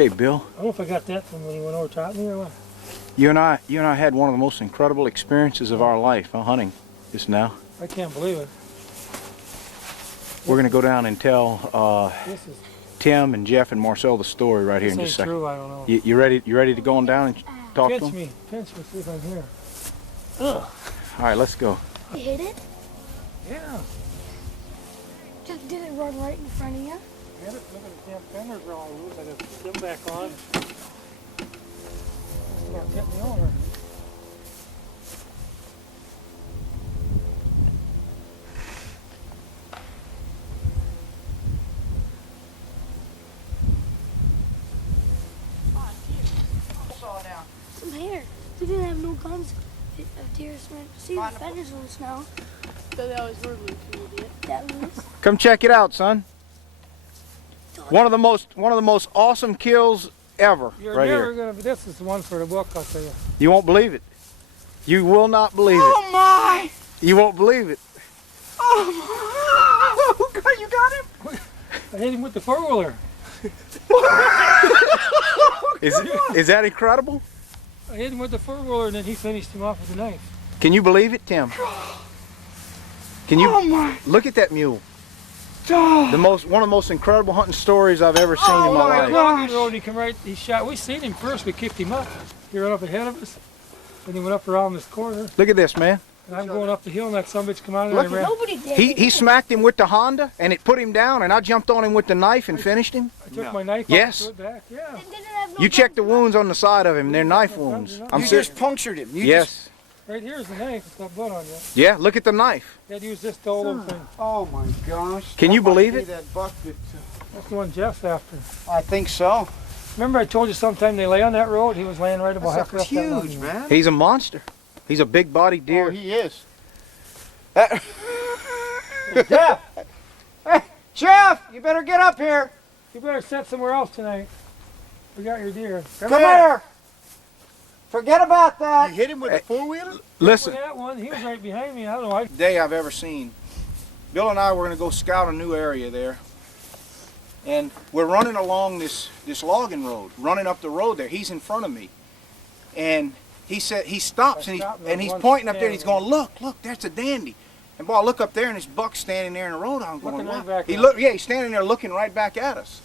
Okay, Bill. I don't know if I got that from when you went over top me or what. You and I had one of the most incredible experiences of our life, hunting just now. I can't believe it. We're going to go down and tell Tim and Jeff and Marcel the story right here in just a second. True, I don't know. You ready? You ready to go on down and talk to them? Pinch me, see if I'm here. Ugh. All right, let's go. You hit it? Yeah. Just did it run right in front of you? Hit it. Look at the damn fenders are all loose. I got to put them back on. Start getting the owner. Some hair. They didn't have no guns. Deer see the feathers loose now. So that was were loose, you idiot. That loose. Come check it out, son. One of the most awesome kills ever. You're right never here. gonna. This is the one for the book, I'll tell you. You won't believe it. You will not believe it. Oh my! You won't believe it. Oh my! You got him? I hit him with the four-wheeler. Is that incredible? I hit him with the four-wheeler and then he finished him off with a knife. Can you believe it, Tim? Can you Oh my! look at that mule? Oh, One of the most incredible hunting stories I've ever seen in my my life. God. He rode, he come right, he shot. We seen him first. We kicked him up. He ran up ahead of us. Then he went up around this corner. Look at this, man. And I'm going up the hill and that son of a bitch come out and I ran. Nobody did. He smacked him with the Honda and it put him down, and I jumped on him with the knife and finished him. I took my knife Yes. off and threw it back. Yeah. They didn't have no You check the guns. wounds on the side of him. They're knife wounds. I'm you serious. just punctured him. You Yes. Right here's the knife. It's got blood on you. Yeah. Look at the knife. You had to use this to hold the thing. Oh my gosh. Can you That might believe be it? That buck that, That's the one Jeff's after. I think so. Remember I told you sometime they lay on that road? He was laying right about That halfway sucker's up that huge, mountain. man. He's a monster. He's a big-bodied deer. Oh, he is. Jeff! Hey, Jeff! You better get up here. You better set somewhere else tonight. We got your deer. Come here. Forget about that. You hit him with a four-wheeler? Listen, That one, he was right behind me. I don't know. day I've ever seen. Bill and I were going to go scout a new area there, and we're running along this logging road, running up the road there. He's in front of me, and he stops and he's pointing up there. And he's going, look, that's a dandy. And boy, I look up there and this buck's standing there in the road. I'm going, Looking right what? back He at look, yeah, he's standing there looking right back at us.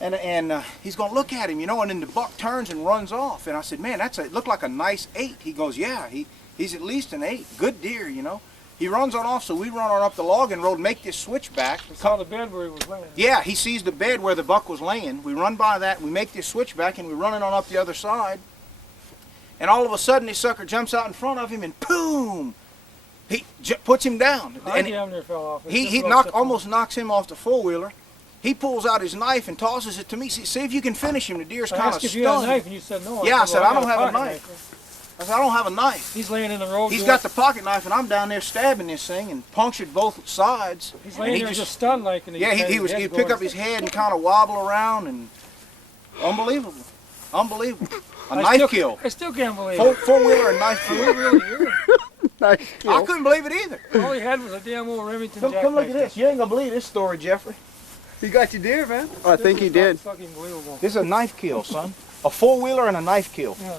And he's going to look at him, you know, and then the buck turns and runs off. And I said, man, it looked like a nice 8. He goes, yeah, he's at least an 8. Good deer, you know. He runs on off, so we run on up the logging road, make this switch back. We saw the bed where he was laying. Yeah, he sees the bed where the buck was laying. We run by that, we make this switch back, and we run it on up the other side. And all of a sudden, this sucker jumps out in front of him, and boom! He puts him down. I And damn near fell off. he almost knocks him off the four-wheeler. He pulls out his knife and tosses it to me. See if you can finish him. The deer's I kind of asked if you had a knife, stunned. and you said no. Yeah, I said, well, I don't got have a pocket knife. I said, I don't have a knife. He's laying in the road. He's got the pocket knife, and I'm down there stabbing this thing and punctured both sides. He's And laying he there just stunned like. And yeah, he'd pick up his head and kind of wobble around, and unbelievable. A knife kill. I still can't believe it. Four-wheeler and knife Are we kill. really here? Knife kill. I couldn't believe it either. All he had was a damn old Remington jack. Come look at this. You ain't gonna believe this story, Jeffrey. You got your deer, man. I think he did. Fucking believable. This is a knife kill, son. A four-wheeler and a knife kill. Yeah.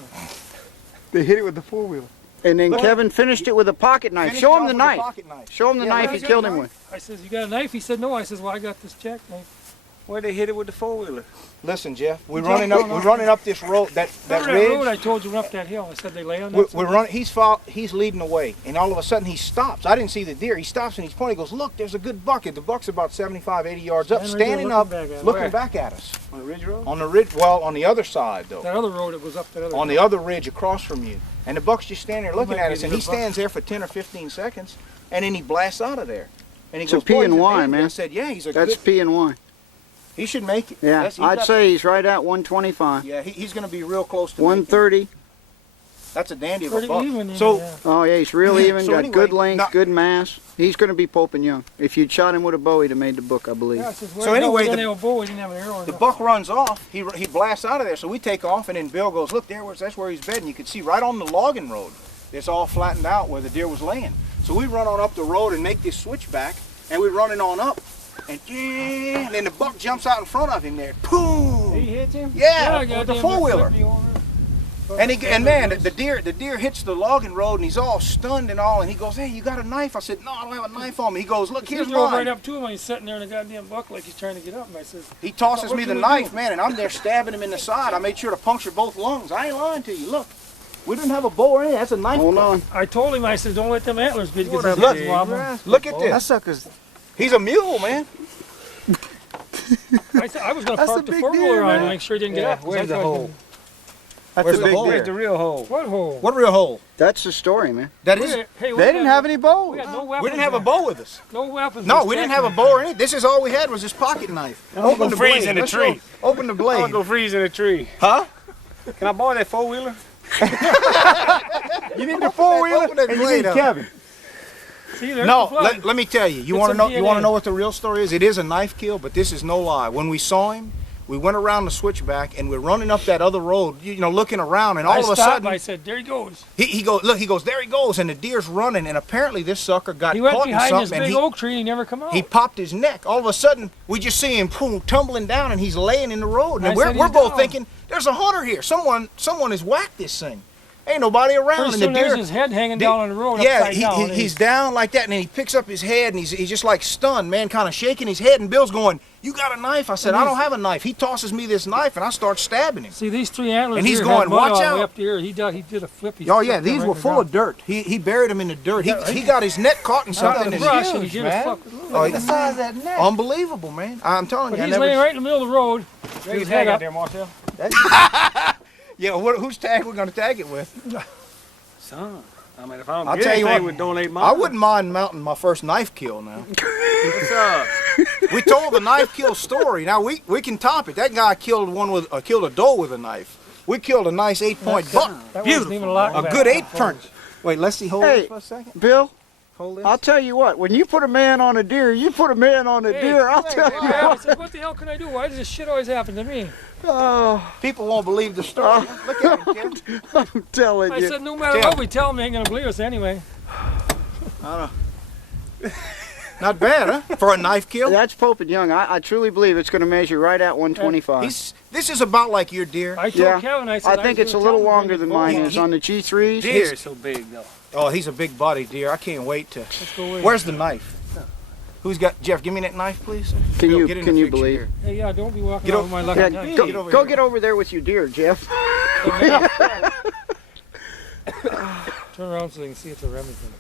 They hit it with the four-wheeler. And then Kevin finished it with a pocket knife. Finished Show it him off the with a knife. pocket knife. Show him the Yeah, knife look he at killed that him knife. with. I says, you got a knife? He said, no. I says, well, I got this jack knife. Why'd they hit it with the four-wheeler? Listen, Jeff, we're Jump running on up this road, that Remember that road ridge. I told you went up that hill? I said they lay on that. We're running. He's leading the way, and all of a sudden he stops. I didn't see the deer. He stops and he's pointing. He goes, "Look, there's a good buck." The buck's about 75, 80 yards up, standing up, looking back at us. On the ridge road? On the ridge, well, on the other side though. That other road that goes up that other. On the other ridge across from you, and the buck's just standing there looking at us, and he stands there for 10 or 15 seconds, and then he blasts out of there. And he It's a goes, P "Boy, and he's a Y, dandy." man. I said, "Yeah, he's a That's good. P and Y. He should make it." Yeah, He's I'd got- say he's right at 125. Yeah, he's going to be real close to making it. 130. That's a dandy of a Pretty buck. even, yeah, So yeah. Oh, yeah, he's real even. So got anyway, good length, not- good mass. He's going to be Pope and Young. If you'd shot him with a bow, he'd have made the book, I believe. Yeah, I says, So anyway, we didn't have a bow, we didn't have an arrow. the buck runs off. He blasts out of there. So we take off, and then Bill goes, "Look, that's where he's bedding." You could see right on the logging road. It's all flattened out where the deer was laying. So we run on up the road and make this switchback, and we're running on up. and then the buck jumps out in front of him there. Boom! He hit him? Yeah, Yeah, with the goddamn, four-wheeler. flipped me over. And man, the deer hits the logging road, and he's all stunned and all, and he goes, "Hey, you got a knife?" I said, "No, I don't have a knife on me." He goes, "Look, He here's drove right mine." up to him when he's sitting there in the goddamn buck like he's trying to get up. And I says, He tosses What me the can we knife, do? man, and I'm there stabbing him in the side. I made sure to puncture both lungs. I ain't lying to you. Look, we didn't have a bow or anything. That's a knife. Hold cut. on. I told him, I said, don't let them antlers get because What his a head's big wobbling. rascal. Look at That this. sucker's. He's a mule, man. I said, I was going to That's park a the big four-wheeler deer, on man. to make sure he didn't get Yeah, up. 'cause where's I the thought- hole? That's Where's the the hole. Where's the real hole? What hole? What real hole? That's the story, man. That We is. had- hey, we They had didn't no- have any bows. We had no weapons. We didn't have a there. bow with us. No weapons. No, Just we didn't have a jackmail. bow or anything. This is all we had was this pocket knife. Open the freeze blade. in the Let's tree. go. Open the I'm gonna blade. go freeze in a tree. Huh? Can I borrow that four-wheeler? You need the four-wheeler Open that and you blade need up. Kevin. See, there's No, the flag. let me tell you. You It's want to some know? You want DNA. to know what the real story is? It is a knife kill, but this is no lie. When we saw him, we went around the switchback and we're running up that other road. You know, looking around, and all I of a stopped, sudden I said, there he goes. he goes. Look, he goes. There he goes, and the deer's running. And apparently this sucker got He went caught in behind this something, big and oak tree and he never come out. he popped his neck. All of a sudden, we just see him boom, tumbling down, and he's laying in the road. And I we're said, we're he's both down. thinking, there's a hunter here. Someone has whacked this thing. Ain't nobody around. Pretty And the soon there's deer, his head hanging the- down on the road yeah, upside down. and he's down like that, and then he picks up his head, and he's just like stunned, man, kind of shaking his head. And Bill's going, "You got a knife?" I said, And "I he's- don't have a knife." He tosses me this knife, and I start stabbing him. See, these three antlers And he's here going, had mud "Watch all the way out." up here. He did a flip. He Oh flipped yeah, them these right were in the full ground. of dirt. He buried them in the dirt. He got his neck caught in Out something. of the and brush, it's and he huge, did man. a flip. Oh, Look at the size of that neck. unbelievable, man. I'm telling But you, I he's never. laying right in the middle of the road. Who's His head tag out up. there, Marcel? Yeah, whose tag we're gonna tag it with? Son. I mean, if I don't I'll get tell you anything, what, we donate mine. I wouldn't mind mounting my first knife kill now. What's up? We told the knife kill story. Now we can top it. That guy killed killed a doe with a knife. We killed a nice 8-point buck. That wasn't even a lot. A good 8-point. Wait, let's see. Hold Hey. this for a second. Bill, Hold this. I'll tell you what. When you put a man on a deer, you put a man on a Hey, deer. I'll tell you Yeah, I what. said, what the hell can I do? Why does this shit always happen to me? Oh, People won't believe the story. Look at him, Kim. I'm telling I you. said, no matter Tim. what we tell them, they ain't gonna believe us anyway. Not bad, huh? For a knife kill. That's Pope and Young. I truly believe it's going to measure right at 125. This is about like your deer. I told Yeah, Kevin, I said, I think was it's a gonna little tell him longer to than bring mine the is bow. on the G3s. Deer is so big, though. Oh, he's a big body deer. I can't wait to. Let's go away. Where's the knife? Who's got Jeff? Give me that knife, please. Can Bill, you get in can the you picture believe? here. Hey, yeah, don't be walking Get out o- with my lucky Yeah, knife. Get over go here. get over there with your deer, Jeff. Turn around so they can see it's a Remington.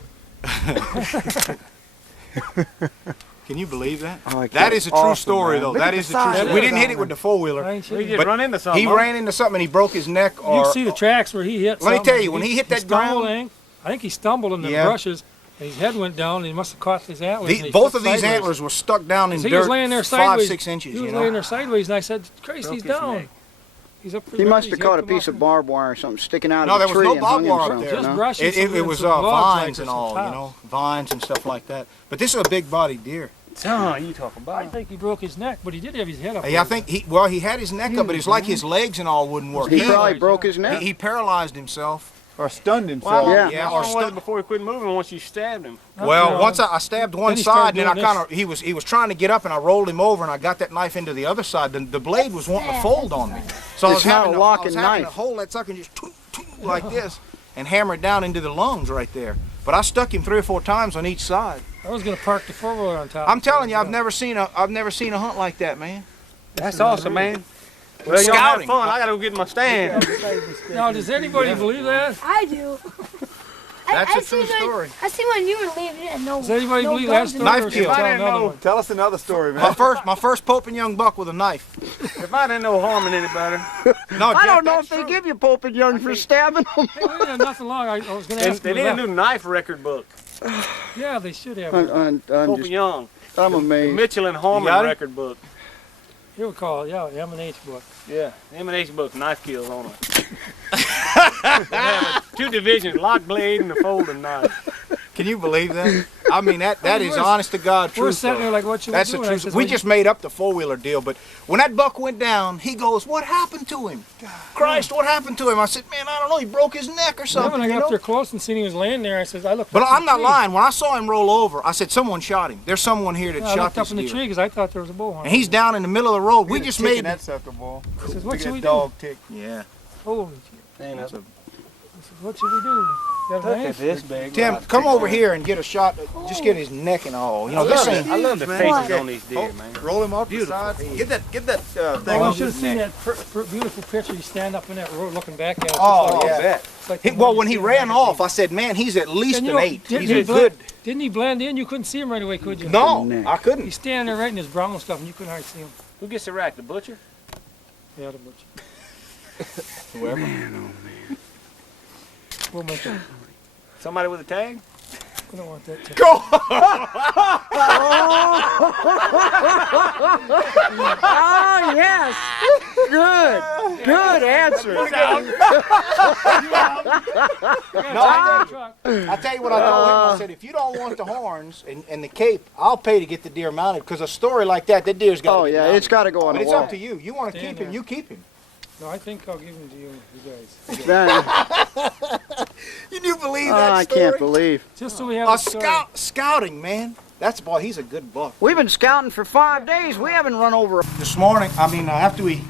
Can you believe that? Oh, I That can't. is a true Awesome, story, man. though. Look That at is the the true size story. of We that didn't hit it man. with the four-wheeler. I ain't We shit. just But run into something. He huh? ran into something and he broke his neck. You Or can see the tracks where he hit. Let me something. tell you, when he hit that stumbled, ground- I think he stumbled in the Yeah. brushes, and his head went down, and he must have caught his antlers. and he both flipped of these sideways. antlers were stuck down in So he dirt was laying there 5, sideways. 6 inches. He was You laying know. there sideways, and I said, Christ, Broke he's his down. neck. He's up He must have caught a piece of barbed wire or something sticking out No, of there the was tree no and barbed hung wire up himself. there. Just No? brushes. It was some logs like vines this, and some all, you tops. know, vines and stuff like that. But this is a big body deer. Son, you talking I about? think he broke his neck, but he did have his head up. Yeah, I think he had his neck up, but it's like his legs and all wouldn't work. He Yeah. probably broke his neck. He paralyzed himself. Or stunned himself. Yeah. Yeah, How or long was it before he quit moving once you stabbed him? Well, Yeah. once I stabbed one Then he side, started then I doing kind of he was trying to get up, and I rolled him over, and I got that knife into the other side. The blade was wanting to fold on me, so I It's was not having a to, lock I was and having knife. to hold that sucker and just like this, and hammer it down into the lungs right there. But I stuck him 3 or 4 times on each side. I was going to park the four-wheeler on top. I'm telling you, I've never seen a hunt like that, man. That's awesome, man. Well, y'all have Scouting. fun. I gotta go get my stand. Now, does anybody believe that? I do. That's I a true seen when- story. I see when you were leaving and no. Does anybody no believe that guns story? in Knife or should kill. I tell I didn't another know. one? Tell us another story, man. My first Pope and Young buck with a knife. If I didn't know harming anybody, No, I Jeff, don't know that's if they true. give you Pope and Young for stabbing them. Hey, we didn't have nothing long. I was going to they ask you didn't about do knife record book. Yeah, they should have. I'm Pope and just, Young, I'm amazed. Mitchell and Harmon got it? record book. You would call it, yeah, the M&H book. Yeah, M&H book, knife kills on it. They have 2 divisions, lock blade and the folding knife. Can you believe that? I mean, that is honest to God truth. We're sitting there though. like, what should That's we the do? And I truth. says, We well, just made up the four-wheeler deal, but when that buck went down, he goes, "What happened to him? Christ, what happened to him?" I said, "Man, I don't know. He broke his neck or then something." when I you got know? up there close and seen he was laying there, I says, I looked But up in I'm the not tree. lying. When I saw him roll over, I said, "Someone shot him. There's someone here that Yeah, I shot looked up this in the deer." tree because I thought there was a bull on And he's down in the middle of the road. We just made that sucker, boy. I says, what should we do? Dog tick. Yeah. Holy shit. I says, what should we do? Got a Look knife? at this big. Tim, rock. come over here and get a shot. Just get his neck and all. You know, this ain't. I love the faces on these deer, man. Roll him off the side. Get that thing Oh, I off should have his seen neck. that beautiful picture. You stand up in that road looking back at it. Oh, It's yeah. Bet. it's like He, the well, one when you he see in ran magazines. off, I said, "Man, he's at least And an you know, 8. didn't He's he a good." Didn't he blend in? You couldn't see him right away, could you? No, Neck. I couldn't. He's standing there right in his brown stuff, and you couldn't hardly see him. Who gets the rack? The butcher? Yeah, the butcher. Whoever. We'll make that. Somebody with a tag? We don't want that. To... Go. Oh, yes. Good. Good answer. No, I tell you what I told him. I said, "If you don't want the horns and the cape, I'll pay to get the deer mounted. Because a story like that deer's got." Oh, yeah, it's got to go on But the it's wall. up to you. You want to Stand keep him, there. you keep him. No, I think I'll give him to you guys. That- Can you believe Oh, that I story? can't believe. Just so we have A a story. scouting, man. That's boy. He's a good buck. We've been scouting for 5 days. We haven't run over. This morning, I mean, after we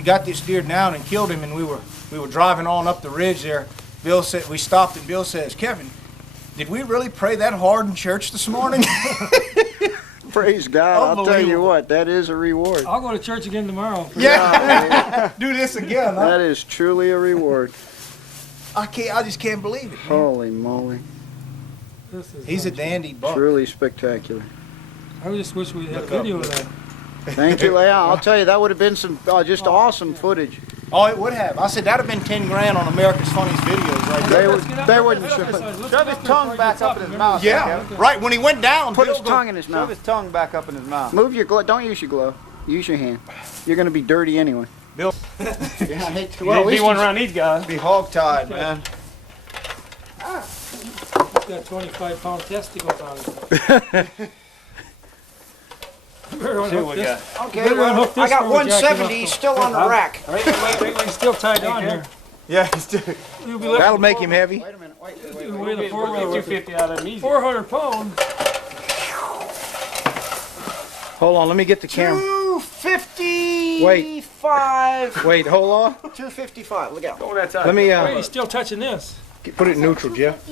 got this deer down and killed him, and we were driving on up the ridge there. Bill said we stopped, and Bill says, "Kevin, did we really pray that hard in church this morning?" Praise God. I'll tell you Unbelievable. what, that is a reward. I'll go to church again tomorrow. Yeah. Do this again. Huh? That is truly a reward. I just can't believe it. Man. Holy moly. This is He's a dandy buck. Truly spectacular. I just wish we had a video of that. Thank you, Leah. I'll tell you, that would have been some just awesome footage. Oh, it would have. I said that'd have been 10 grand on America's Funniest Videos right there. They wouldn't show. Shove his tongue back up in his mouth. Yeah, right. When he went down, Put Bill his tongue in his Shove mouth. his tongue back up in his mouth. Move your glove. Don't use your glove. Use your hand. You're going to be dirty anyway. Bill. Yeah, I hate to, Well, be one around these guys. Be hog-tied, man. He's got 25-pound testicles on it. See what we got. Okay, Better well, unhook this I got before we jack him 170 up. still on the rack. He's still tied on here. Yeah, he's still. You'll be That'll lifting make him heavy. Wait a minute. Wait. the way the We'll four-wheeler get with it. 250 out of them easy. 400 pounds. Hold on, let me get the camera. 255. Wait, hold on. 255. Look out. Go on that side. Let me Wait, he's still touching this. put it in neutral, Jeff.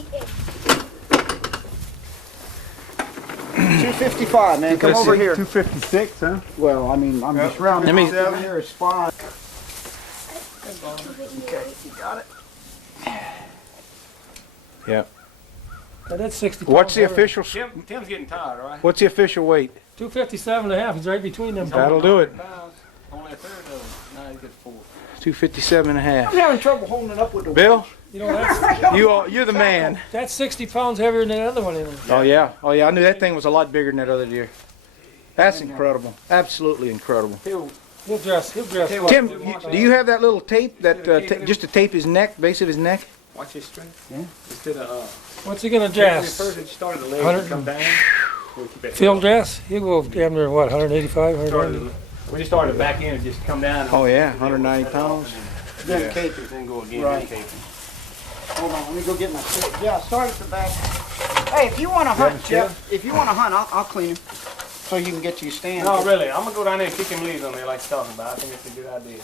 255, man. Come over here. 256, huh? Well, I mean, I'm just rounding Let me- off. Here is fine. Okay, You got it. Yeah. Now, that's 60 What's the pounds heavy. official? Tim's getting tired, all right? What's the official weight? 257 and a half. He's right between them. That'll do it. Only a third of them. Now he's got 4. 257 and a half. I'm having trouble holding it up with the Bill, You know, that's, you're the man. that's 60 pounds heavier than that other one. In Oh yeah. I knew that thing was a lot bigger than that other deer. That's incredible. Absolutely incredible. He'll dress. He'll dress. Tim, do you have that little tape that just to tape his neck, base of his neck? Watch his strength. Yeah. Instead of, What's he gonna first dress? it started the leg 100 to come down. We'll keep that- Field dress? He'll go damn near what? 185, 190. We just started the back end and just come down. Oh yeah, 190 pounds. Then cape it. Then go again. Right. Then cape. Hold on, let me go get my stick. Yeah, start at the back. Hey, if you want to hunt, Jeff, if you want to hunt, I'll clean him. So you can get to your stand. No, really. I'm gonna go down there and kick him leaves on there like he's talking about. I think it's a good idea.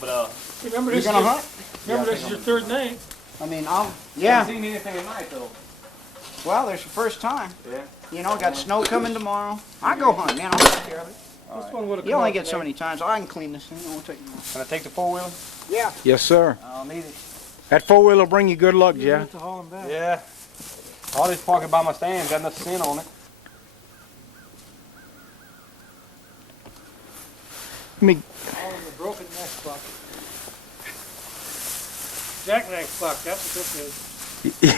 But Remember You're this, gonna is your, hunt? remember this is your third night. I mean, I'll. yeah. Yeah. Haven't seen anything at night though. Well, there's your first time. Yeah. You know, got snow coming tomorrow. I go hunt, man. I'll take care of it. This one would have You only get so many times. I can clean this thing. It won't take me long. Can I take the 4-wheeler? Yeah. Yes, sir. I'll need it. That 4-wheel will bring you good luck, You Jeff. have to haul him back. Yeah. I'll just park it by my stand. Got enough sin on it. Let me. Haul him the broken neck buck. Jackknife buck. That's what this is.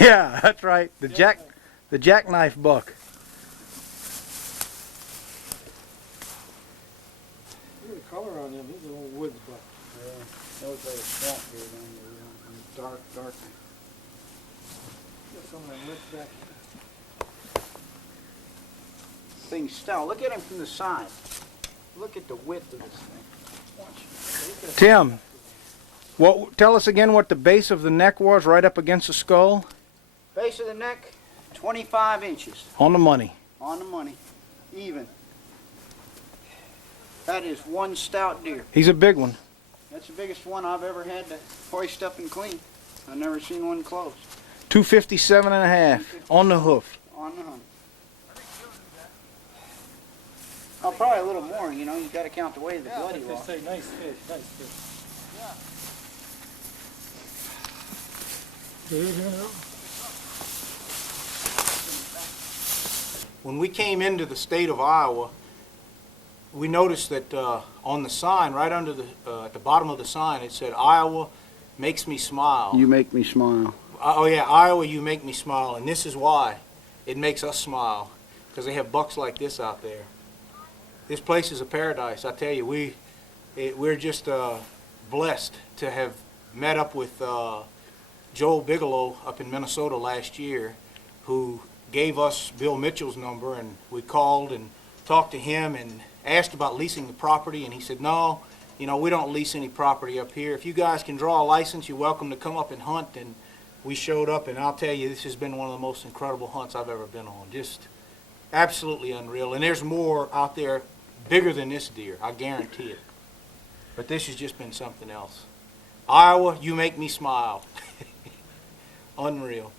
Yeah, that's right. The jackknife buck. Look at the color on him. He's an old woods buck. Those are swamp deer down there. Dark. Got some of them ripped back. thing's stout. Look at him from the side. Look at the width of this thing. Tim, tell us again what the base of the neck was right up against the skull? Base of the neck, 25 inches. On the money. On the money. Even. That is one stout deer. He's a big one. That's the biggest one I've ever had to hoist up and clean. I've never seen one close. 257 and a half on the hoof. On the hunt. Oh, probably a little more, you know, you got to count the weight of the bloody They loss. say nice fish, nice fish. When we came into the state of Iowa, we noticed that on the sign, right under at the bottom of the sign, it said, "Iowa makes me smile." You make me smile. Oh yeah, Iowa, you make me smile, and this is why it makes us smile, because they have bucks like this out there. This place is a paradise, I tell you. We're just blessed to have met up with Joel Bigelow up in Minnesota last year, who gave us Bill Mitchell's number, and we called and talked to him and asked about leasing the property, and he said, "No, you know, we don't lease any property up here. If you guys can draw a license, you're welcome to come up and hunt." And we showed up, and I'll tell you, this has been one of the most incredible hunts I've ever been on. Just absolutely unreal. And there's more out there bigger than this deer, I guarantee it. But this has just been something else. Iowa, you make me smile. Unreal.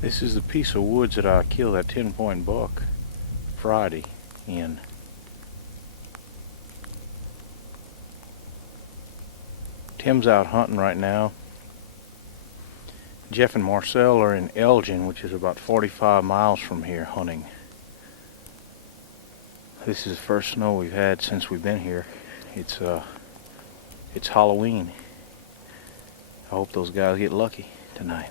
This is the piece of woods that I killed that 10-point buck Friday in. Tim's out hunting right now, Jeff and Marcel are in Elgin, which is about 45 miles from here, hunting. This is the first snow we've had since we've been here. It's Halloween. I hope those guys get lucky tonight.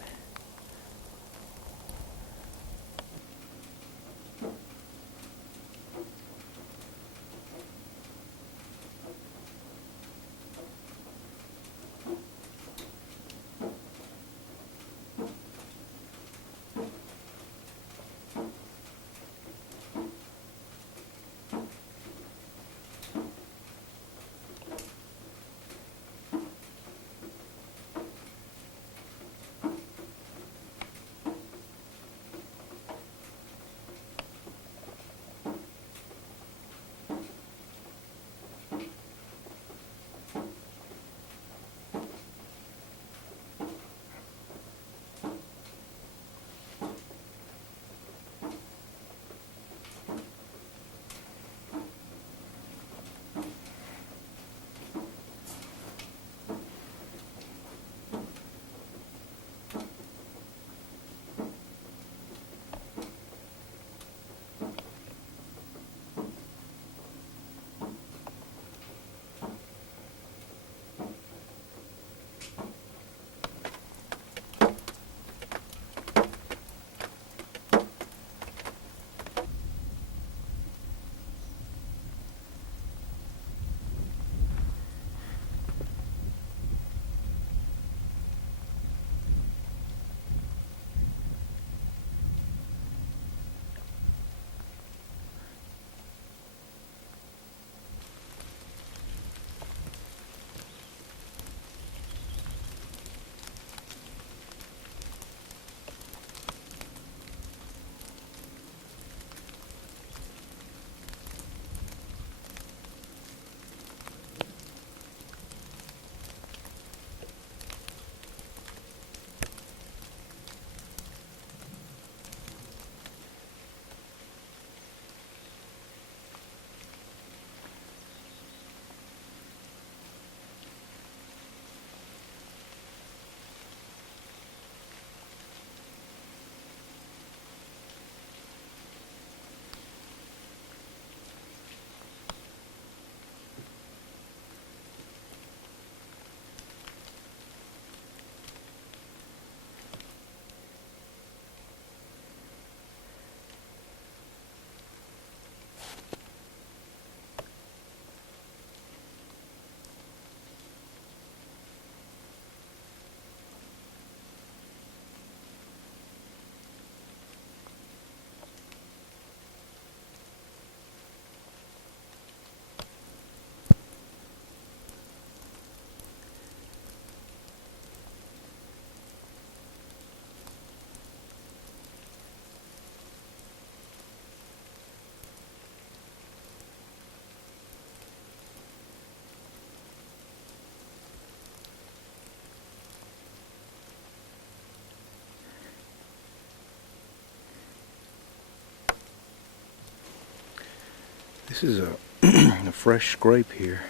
This is a fresh scrape here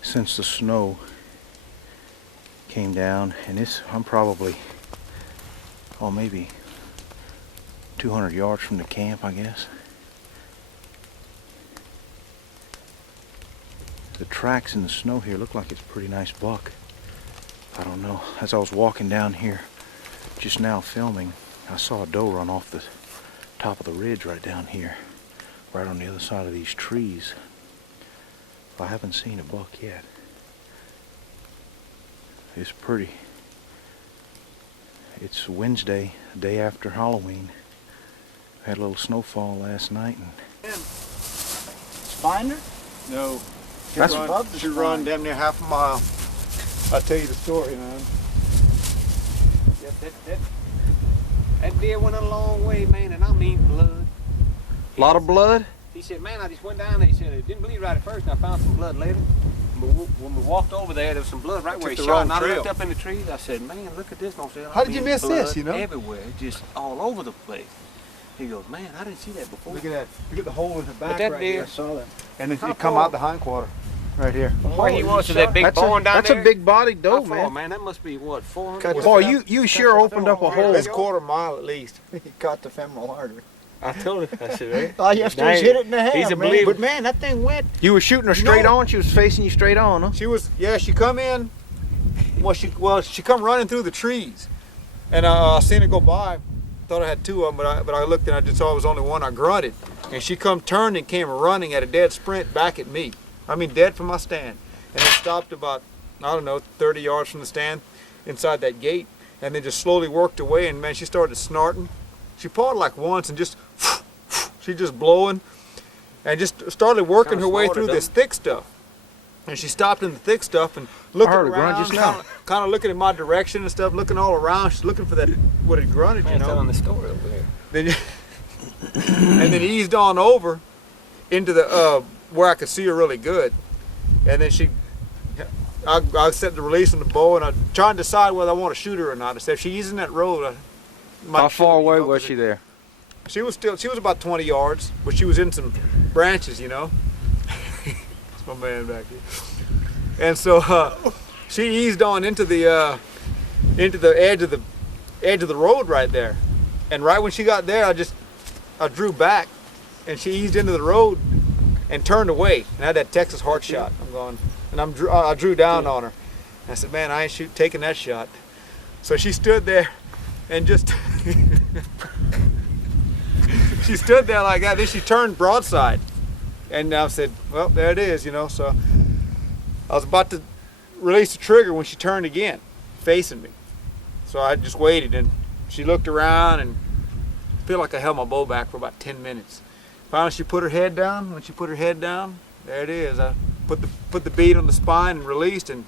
since the snow came down, and I'm probably, maybe 200 yards from the camp, I guess. The tracks in the snow here look like it's a pretty nice buck. I don't know. As I was walking down here just now filming, I saw a doe run off the top of the ridge right down here, right on the other side of these trees. I haven't seen a buck yet. It's pretty. It's Wednesday, the day after Halloween. We had a little snowfall last night. Spinder? No. That's above the She spine. run damn near half a mile. I'll tell you the story, man. That deer went a long way, man, and I mean blood. A lot of blood? He said, man, I just went down there. He said, I didn't believe right at first, and I found some blood later. But when we walked over there was some blood right where he Took the shot, wrong and I trail. looked up in the trees. I said, man, look at this, Marcel. How did you miss blood this, you know? Everywhere, just all over the place. He goes, man, I didn't see that before. Look at that. Look at the hole in the back that right deer- there. I saw that. And then How it come far- out the hindquarter. right here. Where he was to that big barn down That's there? a big body How doe, far, man. That must be, what, 400? Boy, you sure opened up a hole. It's quarter-mile at least. He caught the femoral artery. I told him. I said, hey. All you have to do is hit it in the head, He's a man. believer. But man, that thing went. You were shooting her straight on. She was facing you straight on, huh? She was, yeah, she come in. She come running through the trees. And I seen her go by. Thought I had two of them, but I looked and I just saw it was only one. I grunted. And she turned and came running at a dead sprint back at me. I mean, dead from my stand. And it stopped about, I don't know, 30 yards from the stand inside that gate. And then just slowly worked away. And man, she started snorting. She pawed like once and just, she just blowing. And just started working her way through this thick stuff. And she stopped in the thick stuff and looking around, kind of looking in my direction and stuff, looking all around. She's looking for that, what it grunted, you know. telling the story over there. And then eased on over into the where I could see her really good. And then I set the release on the bow, and I'm trying to decide whether I want to shoot her or not. I said, if she's using that road, How far away was she there? She was about 20 yards, but she was in some branches, you know. That's my man back here. And so she eased on into the edge of the road right there. And right when she got there, I drew back, and she eased into the road and turned away. And I had that Texas heart shot. I'm going, and I drew down on her. I said, man, I ain't taking that shot. So she stood there and just she stood there like that. Then she turned broadside, and I said, well, there it is, you know. So I was about to release the trigger when she turned again, facing me. So I just waited, and she looked around, and I feel like I held my bow back for about 10 minutes. Finally, she put her head down. When she put her head down, there it is. I put the bead on the spine and released, and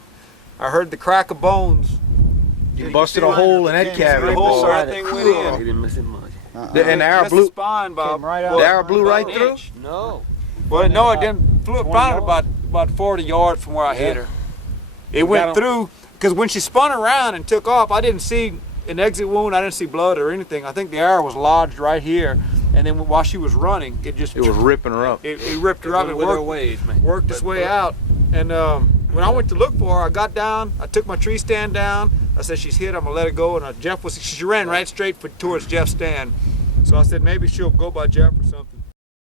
I heard the crack of bones. You busted a hole in that cavity. So that thing went in. He didn't miss it much. And the arrow Just blew. the spine, Bob. Right The arrow blew right through. No. Well, no, it didn't. Flew probably about 40 yards from where I hit her. It went through, because when she spun around and took off, I didn't see an exit wound. I didn't see blood or anything. I think the arrow was lodged right here, and then while she was running, it was ripping her up. It ripped her up and worked its way out. And when I went to look for her, I got down. I took my tree stand down. I said, she's hit. I'm gonna let her go. And she ran right straight towards Jeff's stand. So I said, maybe she'll go by Jeff or something.